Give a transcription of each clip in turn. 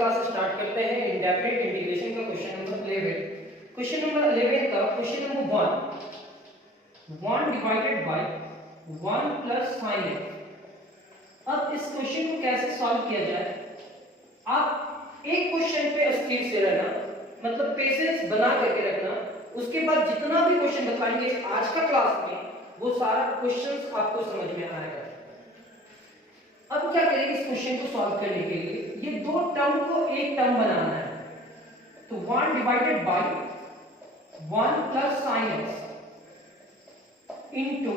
Class start करते हैं indefinite integration का क्वेश्चन नंबर 11। क्वेश्चन नंबर 11 का question number 1 divided by 1 plus sin x। अब इस क्वेश्चन को कैसे सॉल्व किया जाए, आप एक क्वेश्चन पे स्थिर से रहना, मतलब पेशेंस बना करके रखना। उसके बाद जितना भी क्वेश्चन बताएंगे आज का क्लास में वो सारा क्वेश्चंस आपको समझ में आएगा। अब क्या करेंगे इस क्वेश्चन को सॉल्व करने के लिए, ये दो टर्म को एक टर्म बनाना है। तो 1 divided by 1 plus sin x into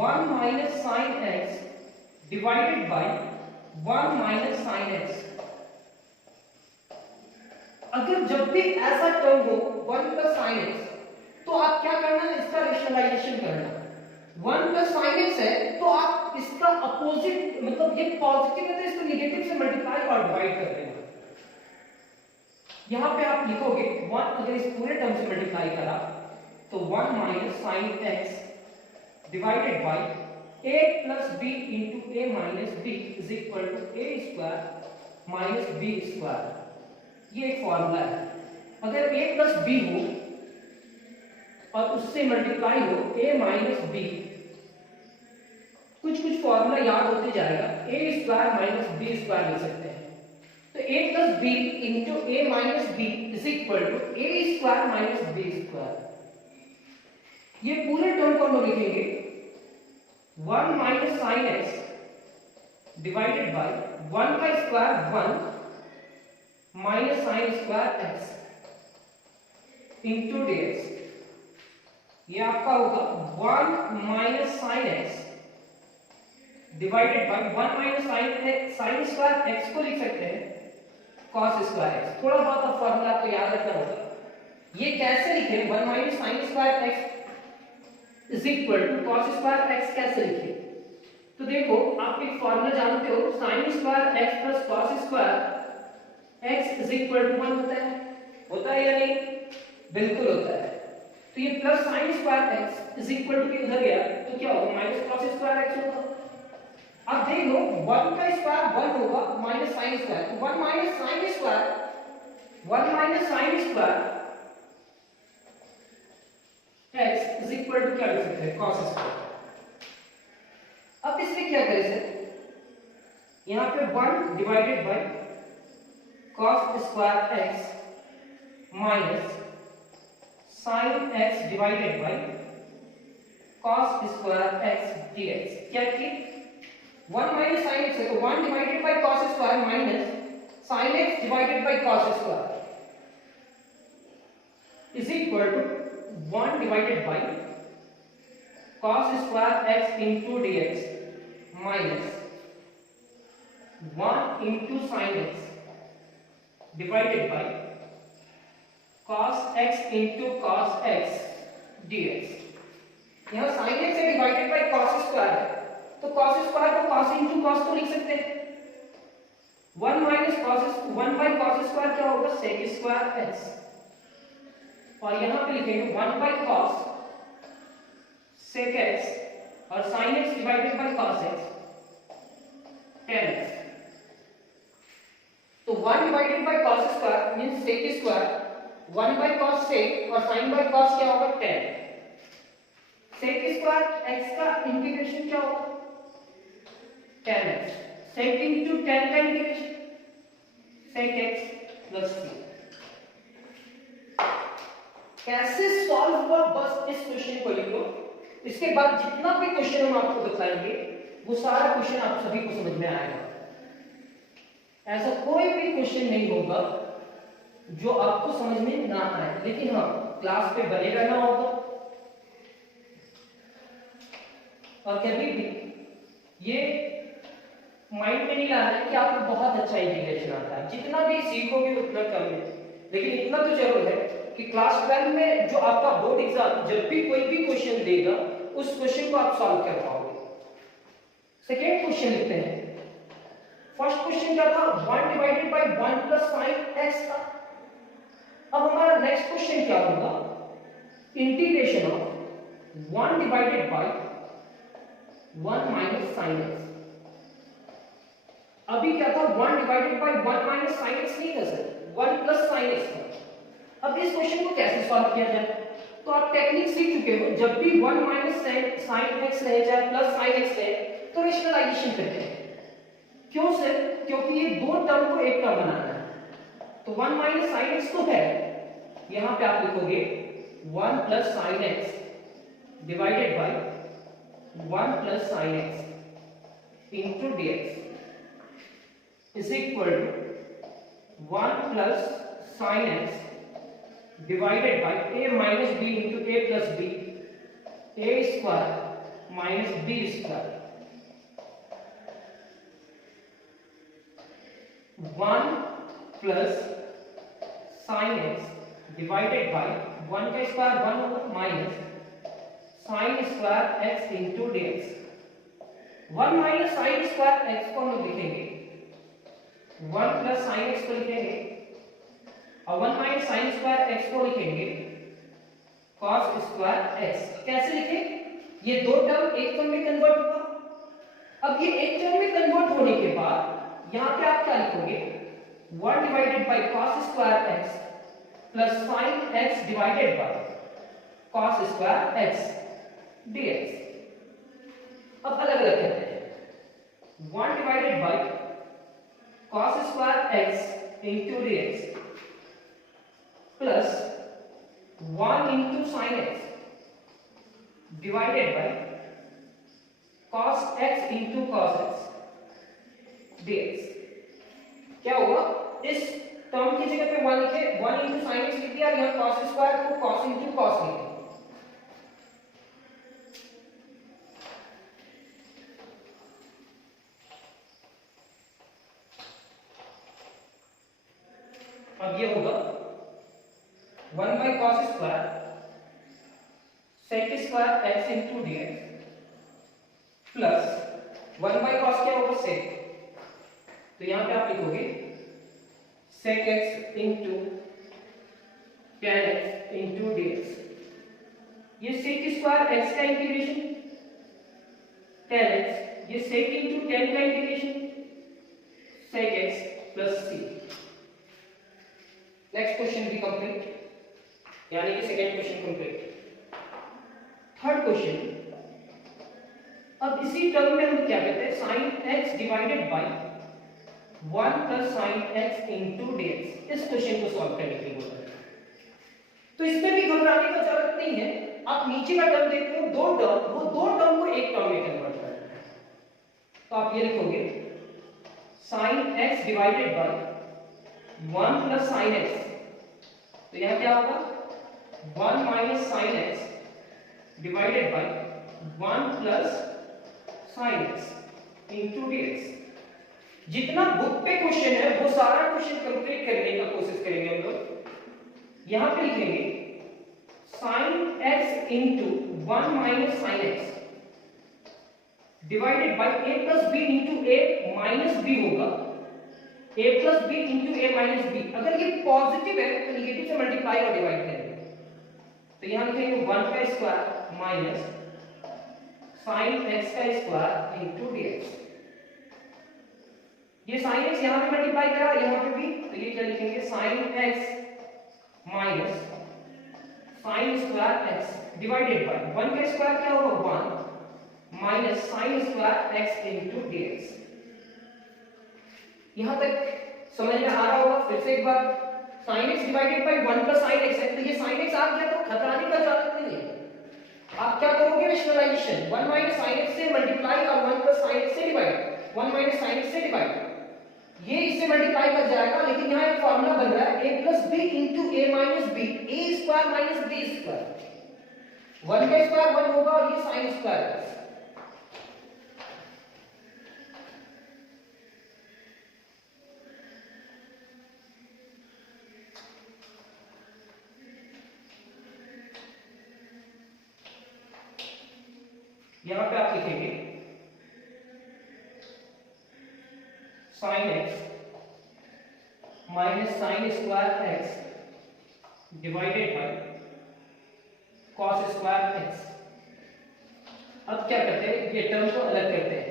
1 minus sin x divided by 1 minus sin x। अगर जब भी ऐसा टर्म हो 1 प्लस sin x, तो आप क्या करना है, इसका रेशनलाइजेशन करना। 1 प्लस sin x है तो आप इसका अपोजिट, मतलब ये पॉजिटिव है तो इसको नेगेटिव से मल्टीप्लाई और डिवाइड कर देना। यहां पे आप लिखोगे 1, अगर इस पूरे टर्म से मल्टीप्लाई करा तो 1 minus sin x divided by a plus b into a minus b is equal to a square minus b square. ये एक फॉर्मूला है। अगर a प्लस b हो और उससे मल्टीप्लाई हो a माइनस b, कुछ कुछ फॉर्मूला याद होते जाएगा, a square minus b square लिख सकते हैं। तो a plus b into a minus b is equal to a square minus b square. ये पूरे टर्म को हम लोग लिखेंगे 1 minus sin x divided by 1 का square 1 minus sin square x into dx। ये आपका होगा 1 minus sin x divided by 1 minus sin square x को लिख सकते हैं cos स्क्वायर x। थोड़ा बहुत अब फॉर्मूला आपको याद रखना होगा। ये कैसे लिखें, 1 minus sin square x is equal to cos square x कैसे लिखें? तो देखो, आप एक फॉर्मूला जानते हो, sin square x plus cos square x is equal to 1 होता है या नहीं? बिल्कुल होता है। तो ये plus sin square x is equal to उधर गया तो क्या होगा, माइनस cos स्क्वायर x होगा। अब देख लो 1 का स्क्वायर 1 होगा माइनस sin स्क्वायर, तो 1 minus sin square 1 minus sin square x is equal to क्या लिख सकते हैं, cos स्क्वायर। अब इसमें क्या करें सर, यहां पे 1 divided by cos square x minus sin x divided bye cos square x dx। क्या किए, 1 माइनस sin x है तो 1 divided by cos square minus sin x divided bye cos square is equal to 1 divided by cos square x into dx minus 1 into sin x divided bye cos x into cos x dx। यहां sin x से divided bye cos square है तो cos square को cos into cos तो लिख सकते हैं। 1 minus cos 1 by cos square क्या होगा, sec स्क्वायर x, और यहां पे लिखेंगे 1 बाय cos sec x और sin x divided bye cos x tan x। तो 1 divided by cos square means sec square, 1 by cos sec और sin बाय cos क्या होगा, tan। sec स्क्वायर x का इंटीग्रेशन क्या होगा, tan x। sec into tan का integration sec x plus c। कैसे solve हुआ, बस इस क्वेश्चन को लिख लो। इसके बाद जितना भी क्वेश्चन हम आपको बताएंगे वो सारा क्वेश्चन आप सभी को समझ में आएगा। ऐसा कोई भी क्वेश्चन नहीं होगा जो आपको समझ में ना आए, लेकिन हाँ क्लास पे बने रहना होगा। और कभी भी ये माइंड में नहीं लाना है कि आपको बहुत अच्छा इंटीग्रेशन आता है, जितना भी सीखोगे उतना कम है। लेकिन इतना तो जरूर है कि क्लास 12 में जो आपका बोर्ड एग्जाम जब भी कोई भी क्वेश्चन देगा उस क्वेश्चन को आप सॉल्व कर पाओगे। सेकेंड क्वेश्चन लिखते हैं। फर्स्ट क्वेश्चन क्या था, 1 divided by 1 plus sin x था। अब हमारा नेक्स्ट क्वेश्चन क्या होगा, integration of 1 divided by 1 minus sin x। अभी क्या था 1 divided by 1 minus sin x नहीं था सर, 1 प्लस sin x था। अब इस क्वेश्चन को कैसे सॉल्व किया जाए? तो आप टेक्निक सीख चुके हो, जब भी 1 माइनस sin x रहे चाहे प्लस sin x रहे तो रेशनलाइजेशन करते हैं। क्यों सर? क्योंकि ये दो टर्म को एक टर्म बनाना है। तो 1 माइनस sin x तो है, यहां पे आप लिखोगे 1 plus sin x divided by 1 plus sin x into dx is equal to 1 plus sin x divided by a minus b into a plus b, a square minus b square, 1 plus sin x divided by 1 का square 1 होगा minus sin square x into dx। 1 minus sin square x को हम लिखेंगे 1 plus sin x को लिखेंगे और 1 minus sin square x को लिखेंगे cos स्क्वायर x। कैसे लिखें? ये दो टर्म एक टर्म में कन्वर्ट होगा। अब ये एक टर्म में कन्वर्ट होने के बाद यहां पे आप क्या लिखोगे? 1 divided by cos square x plus sin x divided bye cos square x dx। अब अलग अलग करते हैं। 1 divided by cos square x into dx plus 1 into sin x divided bye cos x into cos x dx। क्या होगा? इस term की जगह पे 1 लिखे, 1 into sin x लिख दिया, यहां cos स्क्वायर को cos into cos लिखे। अब ये होगा 1 by cos square sec square x into dx plus 1 by cos क्या होगा? sec। तो यहां पे आप लिखोगे sec x into tan x into dx। ये sec स्क्वायर x का इंटीग्रेशन tan x, ये sec into tan का integration sec x plus c। Next question भी कंप्लीट, यानी कि second question complete. Third question, अब इसी टर्म में हम क्या कहते हैं? sin x divided by 1 plus sin x into dx। इस क्वेश्चन को सॉल्व करने के लिए बोला है। तो इसमें भी घबराने का जरूरत नहीं है। आप नीचे का टर्म देखते हो, दो टर्म, वो दो टर्म को एक टर्म में कन्वर्ट कर रहे हैं। तो आप ये लिखोगे sin x divided by 1 plus sin x। तो यहां क्या होगा? 1 minus sin x divided by 1 plus sin x into dx। जितना बुक पे क्वेश्चन है वो सारा क्वेश्चन कंप्लीट करने का कोशिश करेंगे हम लोग। यहां पे लिखेंगे sin x into 1 minus sin x divided by a plus b into a minus b होगा, a plus b into a minus b। अगर ये पॉजिटिव है तो निगेटिव से मल्टीप्लाई और डिवाइड करेंगे। तो यहां लिखेंगे 1 का स्क्वायर माइनस sin x का स्क्वायर इंटू dx। ये sin x यहां पे मल्टीप्लाई करा, यहां पे भी, तो ये क्या लिखेंगे? sin x minus sin square x divided by 1 का स्क्वायर क्या होगा? 1 minus sin square x into dx। यहां तक समझ में आ रहा होगा? फिर से एक बार, sin x divided by 1 plus sin x है, तो ये sin x आ गया तो घबराने का जरूरत नहीं है। आप क्या करोगे? रेशनलाइजेशन 1 माइनस sin x से मल्टीप्लाई और 1 प्लस sin x से डिवाइड, 1 माइनस sin x से डिवाइड, ये इससे मल्टीप्लाई कर जाएगा। लेकिन यहां एक फार्मूला बन रहा है a plus b into a minus b, a square minus b square. 1 का स्क्वायर 1 होगा और ये sin स्क्वायर। यहां पे आप लिखेंगे sin x minus sin square x divided bye cos square x। अब क्या करते हैं? ये टर्म को अलग करते हैं।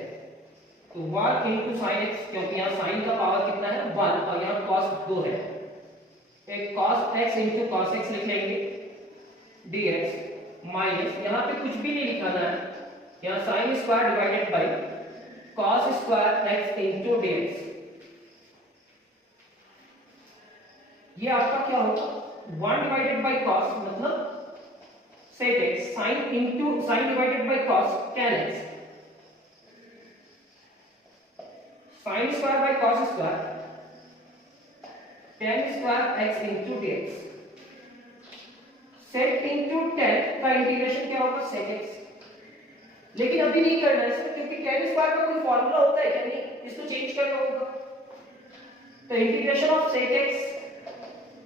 तो 1 इंटू साइन एक्स, क्योंकि यहाँ साइन का पावर कितना है 1 और यहाँ कॉस 2 है, एक cos x into cos x लिख लेंगे dx माइनस यहाँ पे कुछ भी नहीं लिखाना है, यहाँ sine square divided by cos square x into dx। ये आपका क्या होगा 1 डिवाइडेड बाई कॉस मतलब sec x, sin into sine divided by cos tan x, sine square by cos square tan square x into dx। sec into tan का integration क्या होगा sec x, लेकिन अभी नहीं करना है सर, क्योंकि tan स्क्वायर का कोई फार्मूला होता है क्या, नहीं, इसको चेंज करना होगा। तो integration of sec x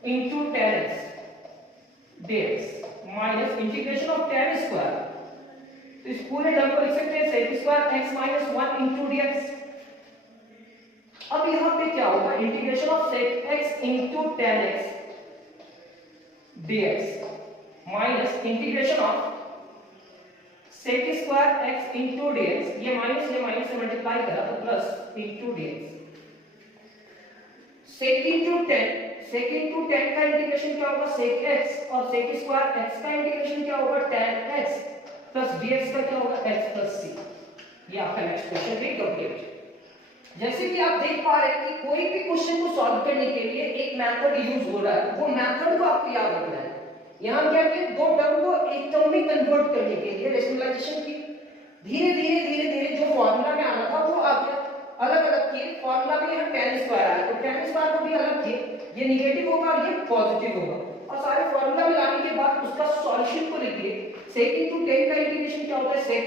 into tan x dx minus integration of tan square, तो इस पूरे टर्म को लिख सकते हैं sec square x minus 1 into dx। अब यहां पे क्या होगा integration of sec x into tan x dx minus integration of sec square x into dx, ये माइनस से मल्टीप्लाई करा तो plus into dx। sec into tan का इंटीग्रेशन क्या होगा sec x और sec स्क्वायर x का इंटीग्रेशन क्या होगा tan x प्लस dx का क्या होगा x प्लस c। ये आपका नेक्स्ट क्वेश्चन भी कंप्लीट। जैसे कि आप देख पा रहे हैं कि कोई भी क्वेश्चन को सॉल्व करने के लिए एक मेथड यूज हो रहा है, वो मेथड को आपको याद रखना है। यहां क्या किया दो टर्म को एक टर्म में कन्वर्ट करने के लिए रेशनलाइजेशन की, धीरे धीरे जो फार्मूला में आना था वो आ गया, अलग अलग किए फार्मूला में यहाँ tan स्क्वायर आया तो tan स्क्वायर को भी अलग किए, ये नेगेटिव होगा और ये पॉजिटिव होगा, और सारे फार्मूला मिलाने के बाद उसका सॉल्यूशन को लिखिए। sec इंटू tan का इंटीग्रेशन क्या होता है sec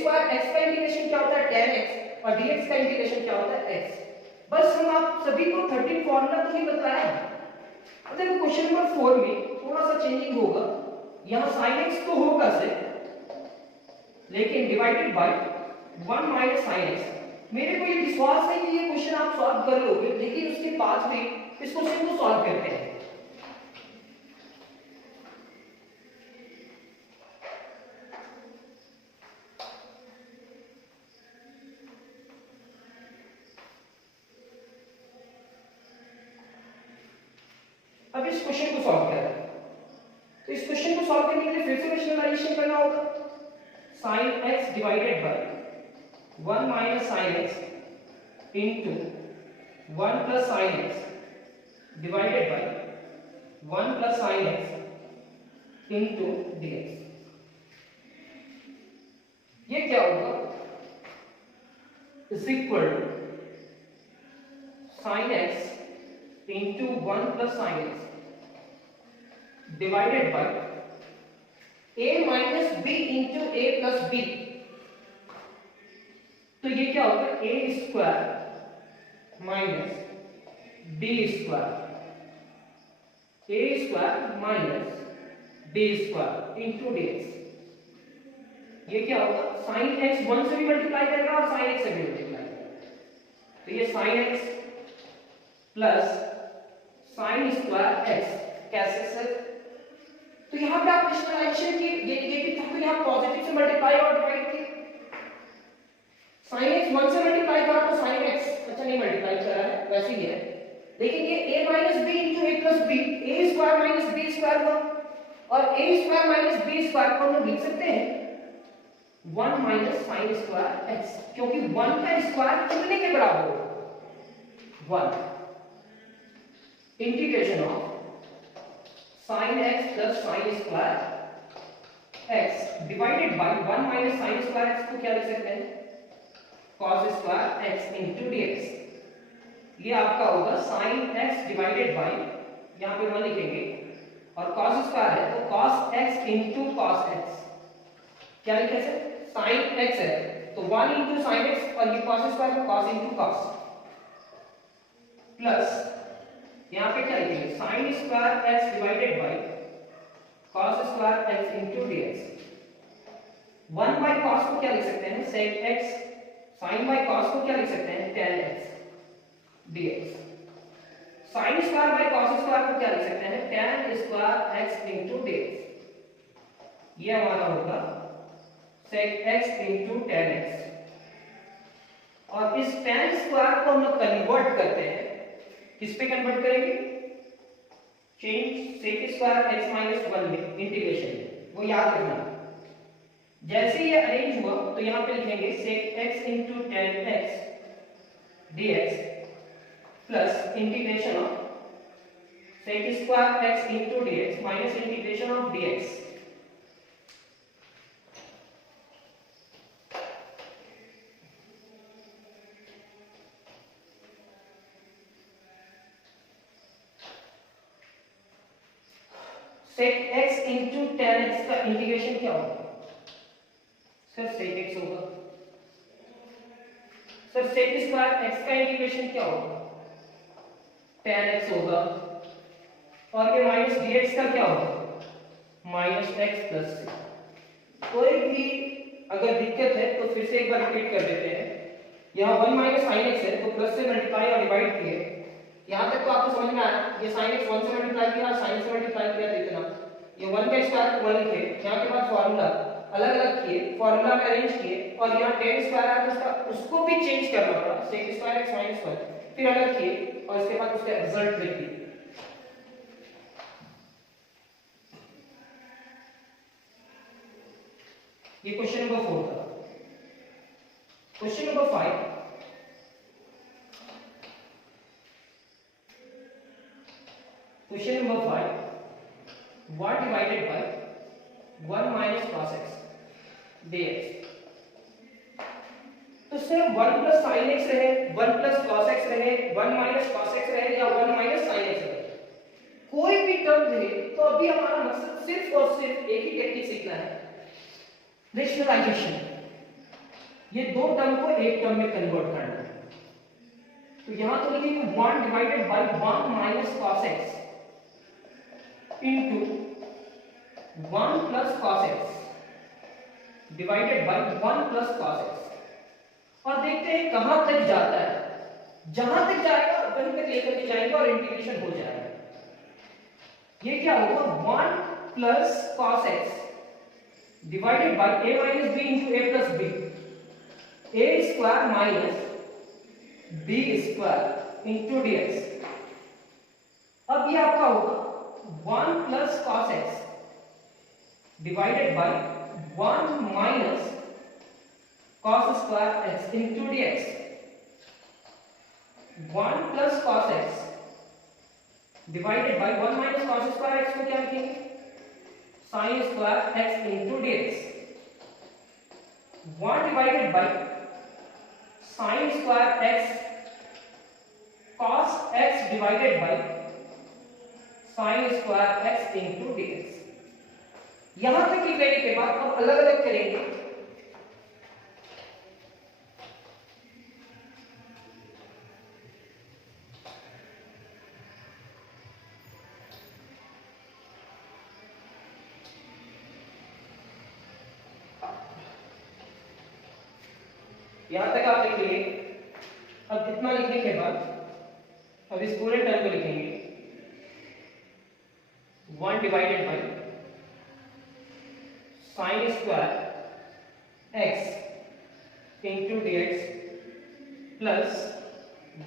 स्क्वायर x का इंटीग्रेशन क्या होता है tan x और dx का इंटीग्रेशन क्या होता है x। बस हम आप सभी को 13 फार्मूला तो ही बताया है। अब देखो क्वेश्चन नंबर 4 में थोड़ा सा चेंजिंग होगा, यहाँ sin x तो होगा से, लेकिन divided by 1 minus sin x। मेरे को ये विश्वास है कि ये क्वेश्चन आप सॉल्व कर लोगे, लेकिन उसके बाद में इस क्वेश्चन को सॉल्व करते हैं। अब इस क्वेश्चन को सॉल्व करें, तो इस क्वेश्चन को सॉल्व करने के लिए फिर से रेशनलाइजेशन करना होगा। sin x divided by 1 minus sin x into 1 plus sin x divided by 1 plus sin x into dx। ये क्या होगा is equal to sin x into 1 plus sin x divided by a minus b into a plus b। तो ये क्या होगा a square minus b square, a square minus b square into dx। ये क्या होगा sin x 1 से भी multiply करेगा और sin x से भी मल्टीप्लाई करेगा, तो ये sin x plus sine square x। कैसे सर, तो यहां पे आप रेशनलाइजेशन की ये नेगेटिव था तो यहां पॉजिटिव से मल्टीप्लाई और डिवाइड किए, sin x 1 से मल्टीप्लाई करा तो sin x अच्छा नहीं मल्टीप्लाई करा है वैसे ही है, लेकिन ये a minus b into a plus b, a square minus b square हुआ, और a square minus b square को हम लिख सकते हैं 1 माइनस sin स्क्वायर x, क्योंकि 1 का स्क्वायर कितने के बराबर होगा 1। Integration of sin x plus sin square x divided by 1 minus sin square x को क्या लिख सकते हैं cos square x into dx। ये आपका होगा sin x डिवाइडेड बाय, यहाँ पे 1 लिखेंगे, और cos स्क्वायर है तो cos x into cos x, क्या लिखे सर sin x है तो 1 into sin x और ये cos स्क्वायर तो cos into cos, प्लस यहाँ पे क्या लिखेंगे sin square x divided bye cos square x into dx। 1 by cos को क्या लिख सकते हैं sec x, sin by cos को क्या लिख सकते हैं tan x dx। sin square by cos square को क्या लिख सकते हैं tan square x into dx। ये हमारा होगा sec x into tan x। और इस tan स्क्वायर को हम लोग कन्वर्ट करते हैं, किस पे कन्वर्ट करेंगे? Change sec square x minus 1 में इंटीग्रेशन में, वो याद रखना। जैसे ये अरेंज हुआ तो यहां पे लिखेंगे sec x into tan x dx plus integration of sec square x into dx minus integration of dx। sec x into tan x का इंटीग्रेशन क्या होगा? सर sec x होगा। सर sec स्क्वायर x का integration क्या होगा? tan x होगा। और ये माइनस dx का क्या होगा? Minus x plus c। कोई भी अगर दिक्कत है तो फिर से एक बार रिपीट कर देते हैं। यहाँ 1 माइनस sin x है तो प्लस से मल्टीप्लाई और डिवाइड किए, यहाँ तक तो आपको समझ में आया। ये sin x 1 से मल्टीप्लाई किया, sin से मल्टीप्लाई किया तो इतना, ये 1 का स्क्वायर 1 लिखे, यहाँ के बाद फार्मूला अलग अलग किए, फार्मूला में अरेंज किए, और यहाँ tan स्क्वायर आया तो उसका उसको भी चेंज करना पड़ा, sec स्क्वायर x माइनस 1, फिर अलग किए और इसके बाद उसका रिजल्ट लिख दिए। ये क्वेश्चन नंबर 4 था। Question number 5, question number 5, 1 divided by 1 minus cos x dx। तो सिर्फ 1 plus sin x रहे, 1 plus cos x रहे, 1 minus cos x रहे या 1 minus sin x रहे, कोई भी टर्म रहे, तो अभी हमारा मकसद सिर्फ और सिर्फ एक ही टेक्निक सीखना है, रेशनलाइजेशन। ये दो टर्म को एक टर्म में कन्वर्ट करना है। तो यहां तो लिखेंगे 1 divided by 1 minus cos x into 1 plus cos x divided by 1 plus cos x, और देखते हैं कहां तक जाता है। जहां तक जाएगा वहीं तक लेकर के जाएंगे और इंटीग्रेशन हो जाएगा। ये क्या होगा? 1 plus cos x divided by a minus b into a plus b, a square minus b square into dx। अब ये आपका होगा 1 plus cos x divided by 1 minus cos square x into dx। 1 plus cos x divided by 1 minus cos square x को क्या लिखेंगे? sin square x into dx। 1 divided by sin square x cos x divided by sin square x into dx। यहां तक लिखने के बाद हम अलग अलग करेंगे। यहां तक आप लिख लिए। अब इतना लिखने के बाद अब इस पूरे टर्म को लिखेंगे 1 divided by sin square x into dx plus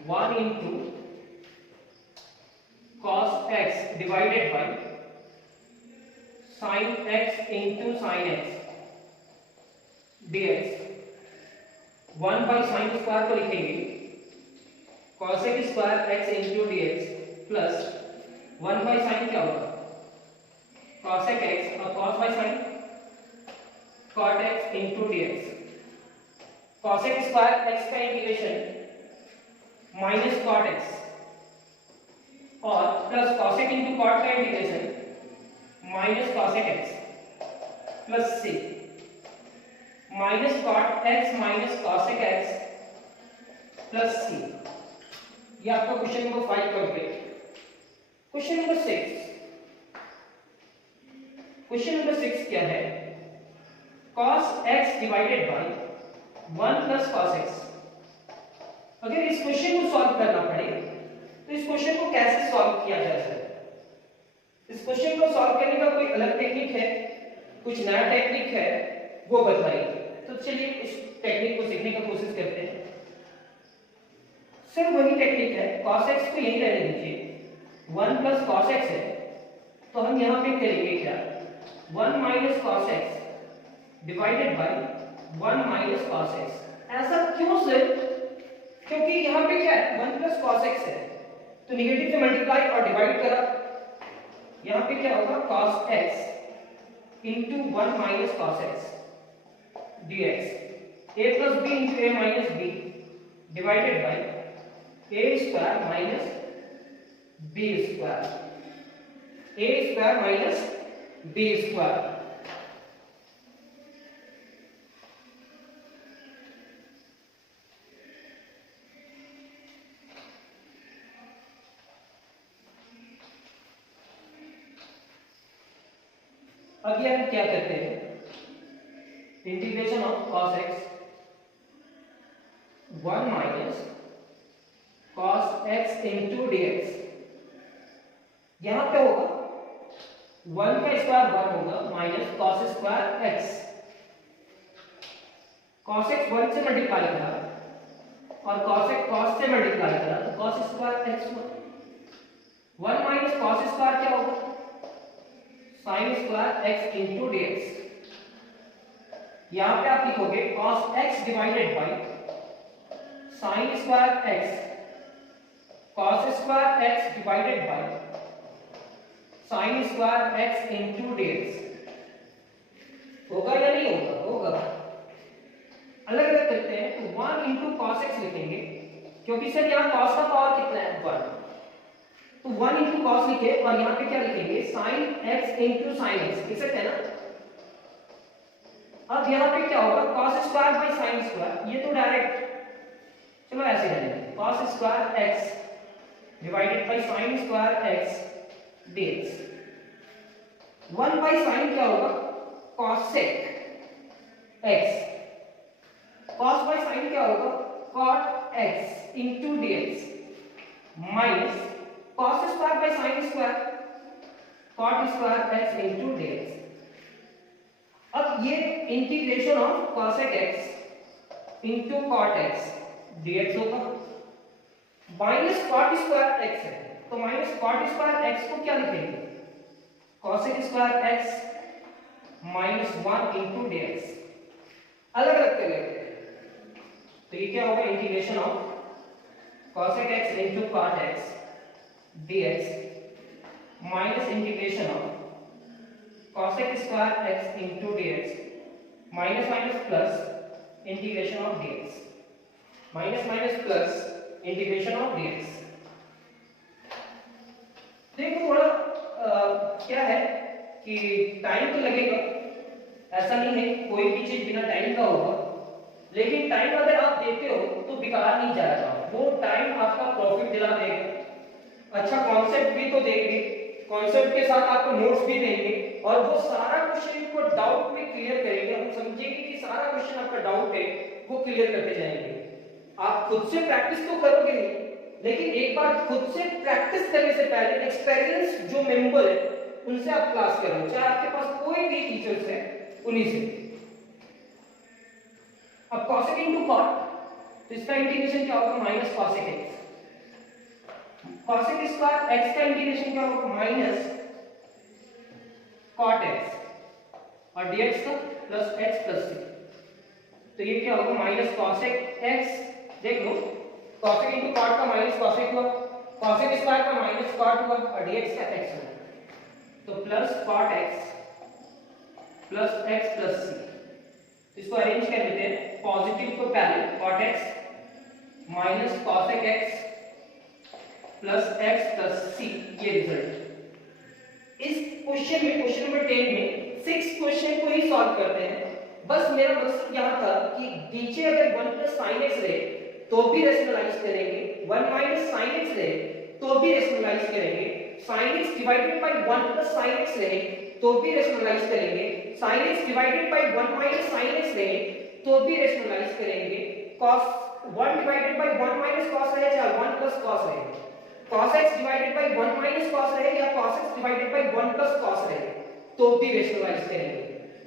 1 into cos x divided by sin x into sin x dx। 1 by sin square को लिखेंगे cos x square x into dx plus 1 by sin क्या होगा? cos x और cos by sin cot x into dx। cos x square x का integration minus cot x और plus cos x into cot का integration minus cos x plus c minus cot x minus cos x plus c। ये आपका question number 5 complete. Question number 6, question number 6 क्या है? cos x divided by 1 plus cos x। अगर इस question को solve करना पड़े तो इस क्वेश्चन को कैसे सॉल्व किया जाए सर? इस क्वेश्चन को सॉल्व करने का कोई अलग टेक्निक है, कुछ नया टेक्निक है, वो बताइए। तो चलिए इस टेक्निक को सीखने की कोशिश करते हैं। सिर्फ वही टेक्निक है, cos x को यही रहने दीजिए, 1 प्लस cos x है, तो हम यहाँ पे करेंगे क्या, 1 minus cos x divided by 1 minus cos x। ऐसा क्यों सिर्फ, क्योंकि यहाँ पे क्या है, 1 प्लस cos x है, तो निगेटिव से मल्टीप्लाई और डिवाइड करा, यहाँ पे क्या होगा, cos x into 1 minus cos x dx, a plus b into a minus b divided by a square minus b square, a square minus b square. अब ये हम क्या करते हैं, integration of cos x 1 minus cos x into dx, यहां पे होगा 1 का स्क्वायर 1 होगा minus cos square x, cos x 1 से मल्टीप्लाई करा और cos x cos से मल्टीप्लाई करा तो cos स्क्वायर x हुआ, 1 माइनस cos स्क्वायर क्या होगा, sin square x into dx, यहां पे आप लिखोगे cos x divided by sin square x, cos square x divided by sin square x into dx, होगा या नहीं होगा, होगा। अलग अलग करते हैं, तो 1 इंटू cos x लिखेंगे, क्योंकि सर यहाँ cos का पावर कितना है, 1, तो 1 इंटू cos लिखे और यहाँ पे क्या लिखेंगे, sin x into sin x, लिख सकते हैं ना। अब यहाँ पे क्या होगा, cos square by sin square, ये तो डायरेक्ट, चलो ऐसे करेंगे, cos square x divided by sin square x dx, 1 by sin क्या होगा, cosec x, cos by sin क्या होगा, cot x into dx minus cos square by sin square cot square x into dx। अब ये integration of cosec x into cot x dx होगा, minus cot square x है, तो minus cot square x को क्या लिखेंगे, cosec square x minus 1 into dx, अलग अलग कर लेते हैं, तो ये क्या होगा, integration of cosec x into cot x dx minus integration of cosec square x into dx minus minus plus integration of dx, minus minus plus integration of dx। देखो थोड़ा क्या है कि टाइम तो लगेगा, ऐसा नहीं है कोई भी चीज बिना टाइम का होगा, लेकिन टाइम अगर आप देते हो तो बेकार नहीं जाएगा, वो टाइम आपका प्रॉफिट दिला देगा। अच्छा कॉन्सेप्ट भी तो देंगे, कॉन्सेप्ट के साथ आपको नोट्स भी देंगे और वो सारा क्वेश्चन को डाउट में क्लियर करेंगे, हम समझेंगे कि सारा क्वेश्चन आपका डाउट है वो क्लियर करते जाएंगे। आप खुद से प्रैक्टिस तो करोगे नहीं, लेकिन एक बार खुद से प्रैक्टिस करने से पहले एक्सपीरियंस जो मेंबर है उनसे आप क्लास करो, चाहे आपके पास कोई भी टीचर्स है उन्हीं से। अब cosec इनटू cot, तो इसका इंटीग्रेशन क्या होगा, minus cosec x, cosec square x का इंटीग्रेशन क्या होगा, माइनस cot x, और dx का प्लस x प्लस c, तो ये क्या होगा, माइनस cosec x, देख लो cosec इनटू cot का माइनस cosec हुआ, cosec स्क्वायर का माइनस cot हुआ और dx का x हुआ, तो plus cot x plus x plus c, इसको अरेंज कर लेते हैं, पॉजिटिव को पहले cot x minus cosec x plus x plus c, ये रिजल्ट। इस क्वेश्चन में, क्वेश्चन नंबर 10 में 6 क्वेश्चन को ही सॉल्व करते हैं। बस मेरा मकसद यहाँ था कि नीचे अगर 1 प्लस sin x रहे तो भी रेशनलाइज करेंगे, 1 माइनस sin x रहे तो भी रेशनलाइज करेंगे, sin x divided by 1 plus sin x रहे तो भी रेशनलाइज करेंगे, sin x divided by 1 minus sin x रहे तो भी रेशनलाइज करेंगे, cos 1 divided by 1 minus cos रहे या 1 प्लस cos रहे, cos x divided by 1 minus cos रहे या cos x divided by 1 plus cos रहे तो भी रेशनलाइज करेंगे।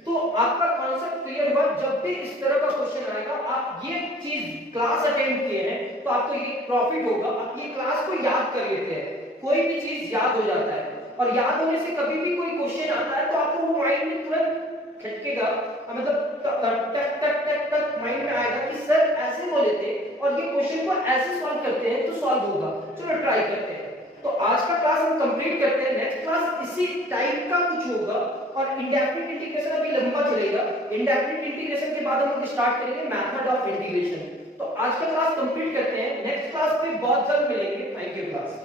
तो आपका कॉन्सेप्ट क्लियर हुआ। जब भी इस तरह का क्वेश्चन आएगा, आप ये चीज क्लास अटेंड किए हैं तो आपको ये प्रॉफिट होगा, आप ये क्लास को याद कर लेते हैं, कोई भी चीज याद हो जाता है। और याद होने से कभी भी कोई क्वेश्चन आता है तो आपको वो माइंड में तुरंत खटकेगा, मतलब टक टक टक टक माइंड में आएगा कि सर ऐसे बोले थे और ये क्वेश्चन को ऐसे सॉल्व करते हैं तो सॉल्व होगा, चलो ट्राई करते हैं। तो आज का क्लास हम कंप्लीट करते हैं, नेक्स्ट क्लास इसी टाइप का कुछ होगा और इंडेफिनिट इंटीग्रेशन अभी लंबा चलेगा। इंडेफिनिट इंटीग्रेशन के बाद हम लोग स्टार्ट करेंगे मेथड ऑफ इंटीग्रेशन। तो आज का क्लास कंप्लीट करते हैं, नेक्स्ट क्लास में बहुत जल्द मिलेंगे। Thank you class.